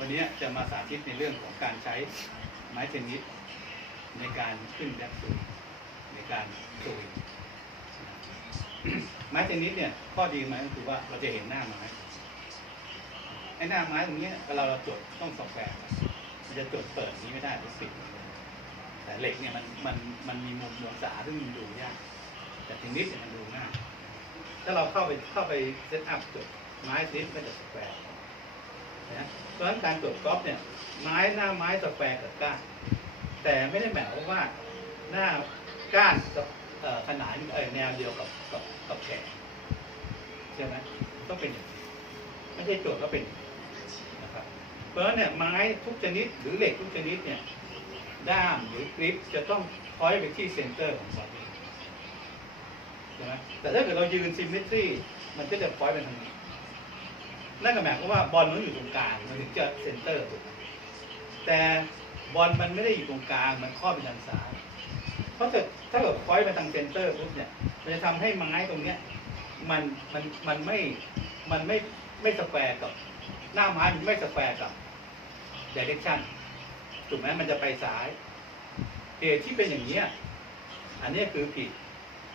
วันนี้จะมาสาธิตในเรื่องของการใช้ไม้เทนนิสในการขึ้นแบ็คสวิงในการสวิงไม้เทนนิสเนี่ยข้อดีไหมก็คือว่าเราจะเห็นหน้าไม้ไอ้หน้าไม้ตรงนี้เวลาเราจดต้องสอบแบบมันจะจดเปิดนี้ไม่ได้จะปิดแต่เหล็กเนี่ยมันมันมันมีมุมมวลสาซึ่งมันดูยากแต่เทนนิสเนี่ยมันดูง่ายถ้าเราเข้าไปเข้าไปเซตอัพจดไม้เทนนิสก็จะสแควร์ นะเพราะฉะนั้นการตรวจกอล์ฟเนี่ยไม้หน้าไม้สแควร์กับก้าน แต่ไม่ได้หมายความว่าหน้าก้านกับขนานแนวเดียวกับกับกับแขนใช่ไหมต้องเป็นอย่างนี้ไม่ใช่โจทย์ก็เป็นอย่างนี้นะครับเพราะฉะนั้นเนี่ยไม้ทุกชนิดหรือเหล็กทุกชนิดเนี่ยด้ามหรือกริปจะต้องพอยไปที่เซนเตอร์ของบอดี้ใช่ไหมแต่ถ้าเกิดเรายืนซิมเมตรีมันก็จะพอยไปทางนี้ นั่นก็หมายความว่าบอลมันอยู่ตรงกลางมันถึงจะเซนเตอร์ถูกไหมแต่บอลมันไม่ได้อยู่ตรงกลางมันครอบไปทางซ้ายเพราะถ้าถ้าเกิดคอยไปทางเซนเตอร์ปุ๊บเนี่ยมันจะทำให้ไม้ตรงเนี้ยมันมันมันไม่มันไม่ไม่สแควร์กับ หน้าไม้มันไม่สแควร์กับเดเรกชั่นถูกไหมมันจะไปซ้ายเหตุที่เป็นอย่างนี้ยอันนี้คือผิด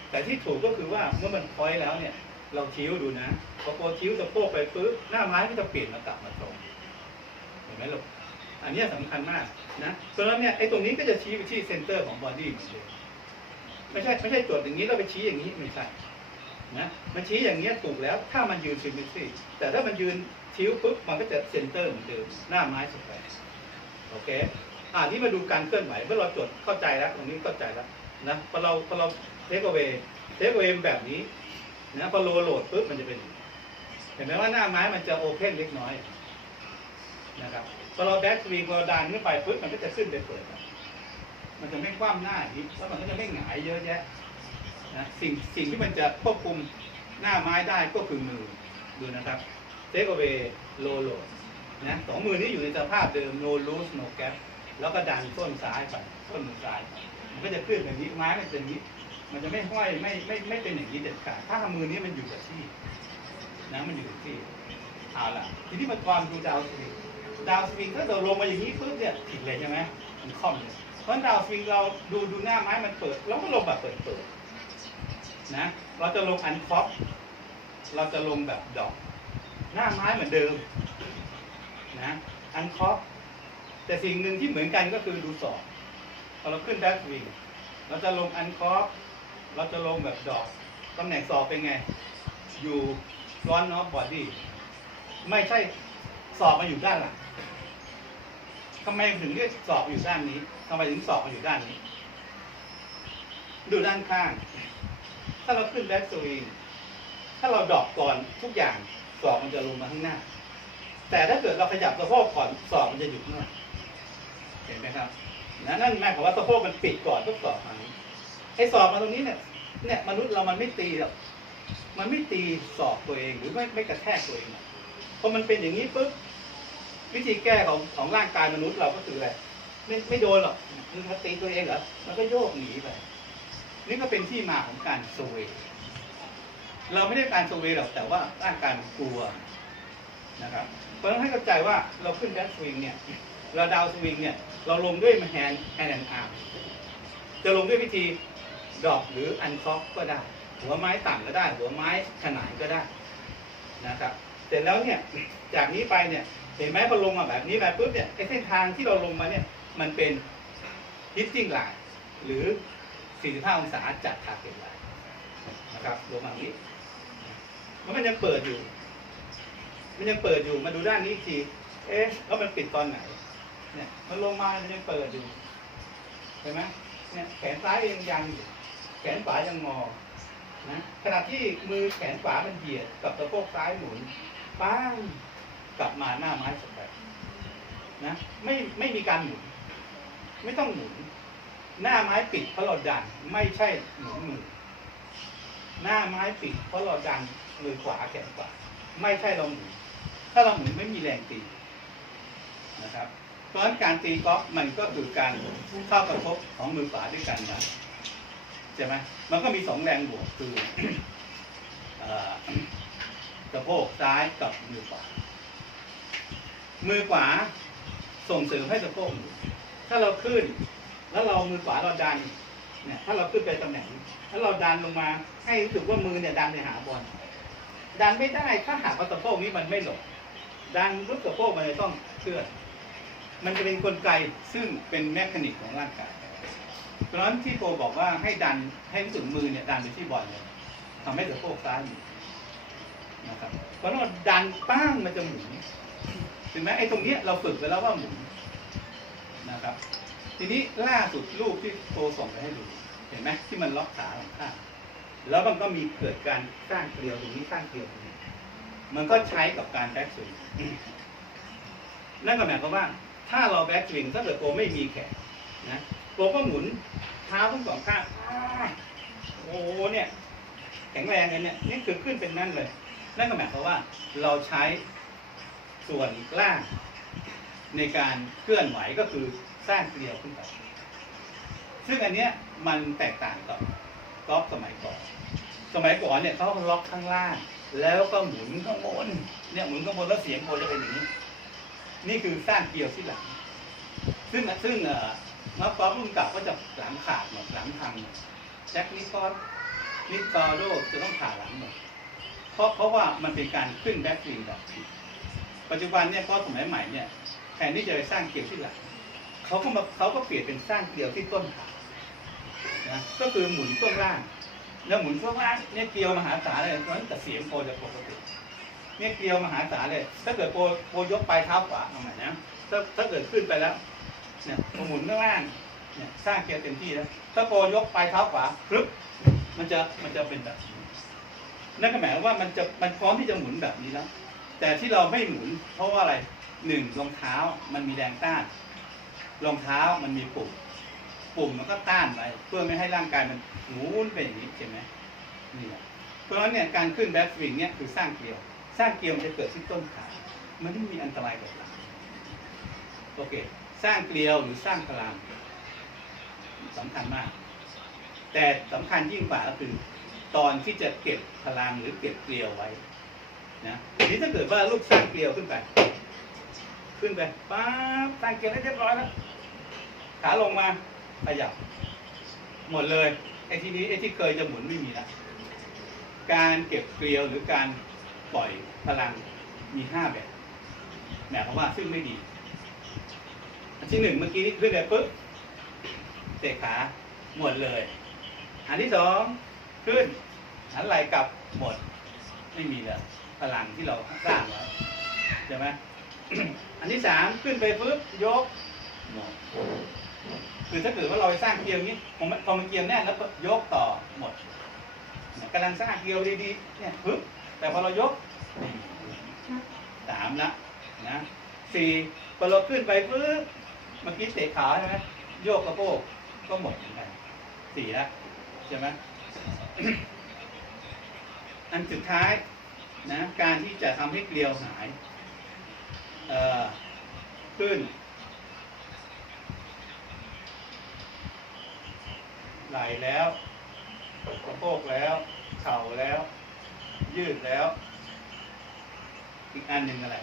แต่ที่ถูกก็คือว่าเมื่อมันคอยแล้วเนี่ย เราชี้ดูนะ พอพอชี้วสะโพกไปปุ๊บหน้าไม้ก็จะเปลี่ยนมากลับมาตรงเห็นไหมลูกอันนี้ยสำคัญมากนะเพราะฉะนั้นเนี่ยไอ้ตรงนี้ก็จะชี้ไปที่เซนเตอร์ของบอดี้เหมือนเดิมไม่ใช่ไม่ใช่ตรวจอย่างนี้แล้วไปชี้อย่างนี้ไม่ใช่นะมันชี้อย่างเงี้ยถูกแล้วถ้ามันยืนซิมเมตรีแต่ถ้ามันยืนทิ้วปุ๊บมันก็จะเซนเตอร์เหมือนเดิมหน้าไม้สแควร์โอเคอ่าที่มาดูการเคลื่อนไหวเมื่อเราจดเข้าใจแล้วตรงนี้เข้าใจแล้วนะพอเราพอเราเทคเอาไว้เทคเอาไว้แบบนี้นะพอโลโหลดปุ๊บมันจะเป็นอย่างนี้ เห็นไหมว่าหน้าไม้มันจะโอเพนเล็กน้อยนะครับพอเราแบ็กสวิงพอเราดันขึ้นไปปุ๊บมันก็จะขึ้นไปเปิด มันจะไม่คว่ำหน้าอย่างนี้แล้วมันก็จะไม่หงายเยอะแยะนะสิ่งสิ่งที่มันจะควบคุมหน้าไม้ได้ก็คือมือดูนะครับเทคเอาไว้โลโลนะสองมือนี้อยู่ในสภาพเดิม no loose no gap แล้วก็ดันส้นซ้ายไปส้นมือซ้ายไปมันก็จะขึ้นแบบนี้ไม้มันเป็นอย่างนี้ มันจะไม่ห้อยไม่ไม่ไม่เป็นอย่างนี้เด็ดขาดถ้ามือนี้มันอยู่กับที่ นะมันอยู่ที่เอาล่ะ ทีนี้มาความดูดาวสวิงดาวสวิงถ้าเราลงมาอย่างนี้ปุ๊บเนี่ยผิดเลยใช่ไหมมันคล่อมเลยเพราะดาวสวิงเราดูดูหน้าไม้มันเปิดเราก็ลงแบบเปิดเปิดนะเราจะลงอันคอปเราจะลงแบบดอก หน้าไม้เหมือนเดิมนะอันคอปแต่สิ่งหนึ่งที่เหมือนกันก็คือดูสอบพอเราขึ้นแบ็คสวิงเราจะลงอันคอฟเราจะลงแบบดอกตำแหน่งสอบเป็นไง อยู่ ร้อนนอฟบอดี้ไม่ใช่สอบมาอยู่ด้านหลังทำไมถึงเรียกสอบอยู่ด้านนี้ทำไมถึงสอบมาอยู่ด้านนี้ ดูด้านข้าง ถ้าเราขึ้นแบ็กสวิงถ้าเราดอกก่อนทุกอย่างสอบมันจะลงมาข้างหน้า แต่ถ้าเกิดเราขยับสะโพกก่อนสอบมันจะอยู่ข้างหลังเห็นไหมครับนะนั่นหมายความว่าสะโพกมันปิดก่อนทุกสอบมานี้ไอ้สอบมาตรงนี้เนี่ยเนี่ยมนุษย์เรามันไม่ตีหรอก มันไม่ตีสอบตัวเองหรือไม่ไม่กระแทกตัวเองหรอกพอมันเป็นอย่างนี้ปุ๊บวิธีแก้ของของร่างกายมนุษย์เราก็คืออะไรไม่ไม่โดนหรอกมันมาตีตัวเองเหรอมันก็โยกหนีไปนี่ก็เป็นที่มาของการสเวยเราไม่ได้การสเวยหรอกแต่ว่าร่างกายมันกลัวนะครับเพราะฉะนั้นให้เข้าใจว่าเราขึ้นแดชสวิงเนี่ยเราดาวสวิงเนี่ยเราลงด้วยแฮนด์แฮนด์แอนด์อาร์มจะลงด้วยวิธีดอกหรืออันคอกก็ได้ หัวไม้ต่ำก็ได้ หัวไม้ขนานก็ได้นะครับ เสร็จแล้วเนี่ยจากนี้ไปเนี่ยเห็นไหมพอลงมาแบบนี้ไปปุ๊บเนี่ยไอ้เส้นทางที่เราลงมาเนี่ยมันเป็นฮิตติ้งไลน์หรือ 45 องศาจากทาเก็ตไลน์นะครับลงมาอย่างนี้แล้วมันยังเปิดอยู่ มันยังเปิดอยู่มาดูด้านนี้อีกทีเอ๊ะแล้วมันปิดตอนไหน เนี่ย มันลงมามันยังเปิดอยู่เห็นไหมเนี่ยแขนซ้ายยังยังอยู่แขนขวายังงอ นะขณะที่มือแขนขวามันเหยียดกับสะโพกซ้ายหมุนป้างกลับมาหน้าไม้สมบัตินะไม่ไม่มีการหมุน ไม่ต้องหมุน หน้าไม้ปิดเพราะเราดันไม่ใช่หมุนมือหน้าไม้ปิดเพราะเราดันมือขวาแขนขวาไม่ใช่เราหมุนถ้าเราหมุนไม่มีแรงตีนะครับเพราะฉะนั้นการตีกอล์ฟมันก็คือการเข้ากระทบของมือขวาด้วยกันดัน ใช่ไหมมันก็มีสองแรงบวกคือสะโพกซ้ายกับมือขวา มือขวาส่งเสริมให้สะโพกถ้าเราขึ้น แล้วเรามือขวาเราดันเนี่ยถ้าเราขึ้นไปตำแหน่งนี้แล้วเราดันลงมาให้รู้สึกว่ามือเนี่ยดันไปหาบอลดันไม่ได้ถ้าหากว่าสะโพกนี้มันไม่หลบดันรูปสะโพกมันจะต้องเคลื่อนมันจะเป็นกลไกซึ่งเป็นแมคานิกของร่างกาย เพราะฉะนั้นที่โกบอกว่าให้ดันให้รู้สึกมือเนี่ยดันไปที่บอลเนี่ยทำให้สะโพกซ้ายนะครับเพราะนั้นเราดันป้างมันจะหมุนถึงแม้ไอ้ตรงเนี้ยเราฝึกไปแล้วว่าหมุนนะครับ ทีนี้ล่าสุดรูปที่โตส่งไปให้ดูเห็นไหมที่มันล็อกขาหลังข้าแล้วมันก็มีเกิดการสร้างเกลียวตรงนี้สร้างเกลียวตรงนี้มันก็ใช้กับการแบ็กสวิงนั่นก็หมายความว่า ถ้าเราแบ็กสวิงถ้าเกิดโกไม่มีแขนนะ โกก็หมุนเท้าทั้งสองข้างโอ้โหเนี่ย แข็งแรงเลยเนี่ยนี่คือขึ้นเป็นนั่นเลย นั่นก็หมายความว่าเราใช้ส่วนล่างในการเคลื่อนไหวก็คือสร้างเกลียวขึ้นไปซึ่งอันเนี้ยมันแตกต่างกับกอล์ฟสมัยก่อน สมัยก่อนเนี่ยเขาล็อกข้างล่าง แล้วก็หมุนข้างบนเนี่ยหมุนข้างบนแล้วเสียงโบจะเป็นอย่างนี้ นี่คือสร้างเกลียวที่หลัง ซึ่งซึ่ง เอ่อนักกอล์ฟรุ่นเก่าก็จะหลังขาดหมดหลังพังหมดแจ็คนิคอสนิคอโดจะต้องผ่าหลังหมดเพราะเพราะว่ามันเป็นการขึ้นแบ็คสวิงแบบผิดปัจจุบันเนี่ยกอสมัยใหม่เนี่ยแทนที่จะไปสร้างเกลียวที่หลังเขาก็มาเขาก็เปลี่ยนเป็นสร้างเกลียวที่ต้นขานะก็คือหมุนช่วงล่าง แล้วหมุนช่วงล่างเนี่ยเกลียวมหาศาลเลยเพราะฉะนั้นแต่เสียงโปรจะปกติเนี่ยเกลียวมหาศาลเลย ถ้าเกิดโปรโปรยกปลายเท้าขวาเอาใหม่นะถ้าถ้าเกิดขึ้นไปแล้ว เนี่ยหมุนข้างล่างเนี่ยสร้างเกลียวเต็มที่แล้วถ้าโปรยกปลายเท้าขวาครึบมันจะมันจะเป็นแบบนี้นั่นก็หมายว่ามันจะมันพร้อมที่จะหมุนแบบนี้แล้ว แต่ที่เราไม่หมุน เพราะว่าอะไรหนึ่งรองเท้ามันมีแรงต้านรองเท้ามันมีปุ่ม ปุ่มมันก็ต้านไปเพื่อไม่ให้ร่างกายมันหมุนไปอย่างนี้ใช่ไหมนี่แหละเพราะฉะนั้นเนี่ยการขึ้นแบ็คสวิงเนี่ยคือสร้างเกลียว สร้างเกลียวมันจะเกิดที่ต้นขามันไม่มีอันตรายกับ อเคสร้างเกลียวหรือสร้างพลังสำคัญมาก แต่สำคัญยิ่งกว่าก็คือ ตอนที่จะเก็บพลังหรือเก็บเกลียวไว้นะทีนี้ถ้าเกิดว่าลูกสร้างเกลียวขึ้นไป ขึ้นไปป๊าบสร้างเกลียวได้เรียบร้อยแล้วขาลงมาขยับ หมดเลยไอ้ที่นี้ไอ้ที่เคยจะหมุนไม่มีแล้วการเก็บเกลียวหรือการปล่อยพลังมีห้าแบบหมายความว่าซึ่งไม่ดี ที่หนึ่งเมื่อกี้นี้ขึ้นไปปุ๊บเตะขาหมดเลย อันที่สองขึ้นหันไหลกลับหมด ไม่มีแล้วพลังที่เราสร้างไว้ใช่ไหมอันที่สามขึ้นไปปุ๊บยกหมดคือถ้าเกิดว่าเราไปสร้างเกลียวนี้พอมันมันเกลียวแน่นแล้วก็ยกต่อหมดกำลังสร้างเกลียวดีๆเนี่ยปึ๊บแต่พอเรายกสามละนะสี่พอเราขึ้นไปปึ๊บ เมื่อกี้เตะขาใช่ไหมโยกกระโปงก็หมดเหมือนกันสี่ละใช่ไหมอันสุดท้ายนะการที่จะทำให้เกลียวหายเอ่อขึ้นไหลแล้วสะโพกแล้วเข่าแล้ว ยืดแล้ว อีกอันหนึ่งอะไร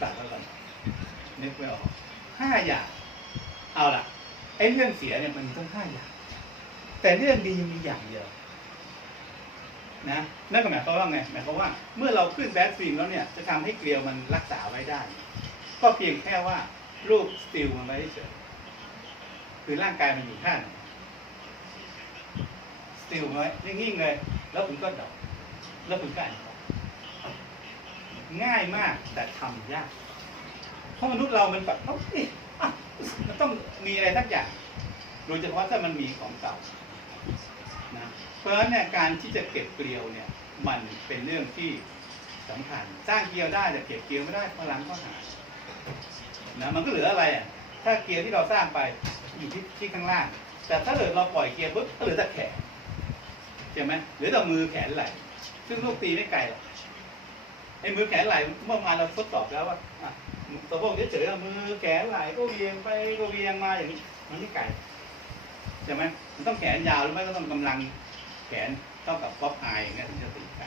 ตัดแล้วก่อนนึกไม่ออก ห้าอย่าง เอาล่ะไอ้เรื่องเสียเนี่ยมันมีต้องห้าอย่าง แต่เรื่องดีมีอย่างเดียวนะนั่นก็หมายความว่าไงหมายความว่าเมื่อเราขึ้นแบทสวิงแล้วเนี่ยจะทำให้เกลียวมันรักษาไว้ได้ ก็เพียงแค่ว่ารูปสติลมันไว้เฉยคือร่างกายมันอยู่ท่านสติลไว้นิ่งๆเลย แล้วคุณก็ดอก แล้วคุณก็อ่านง่ายมากแต่ทำยาก เพราะมนุษย์เรามันแบบมันต้องมีอะไรสักอย่างโดยเฉพาะถ้ามันมีของเก่านะเพราะฉะนั้นเนี่ยการที่จะเก็บเกลียวเนี่ย มันเป็นเรื่องที่สำคัญ สร้างเกลียวได้แต่เก็บเกลียวไม่ได้พลังก็หายนะมันก็เหลืออะไรอะ ถ้าเกลียวที่เราสร้างไปอยู่ที่ที่ข้างล่าง แต่ถ้าเกิดเราปล่อยเกลียวปุ๊บก็เหลือแต่แขนใช่ไหมเหลือแต่มือแขนไหล่ซึ่งลูกตีไม่ไกลหรอกไอ้มือแขนไหล่เมื่อวานเราทดสอบแล้วว่า สะโพกเฉยๆอะมือแขนไหลก็เวียงไปก็เวียงมาอย่างนี้มันไม่ไกลใช่ไหมมันต้องแขนยาวหรือไม่ก็ต้องกำลังแขนเท่ากับก๊อปไออย่างเงี้ยถึงจะตีไกล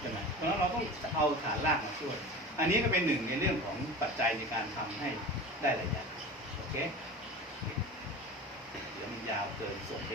ใช่ไหมเพราะฉะนั้นเราต้องเอาฐานลางมาช่วย อันนี้ก็เป็นหนึ่งในเรื่องของปัจจัยในการทำให้ได้ระยะโอเคเดี๋ยวมันยาวเกินส่งไป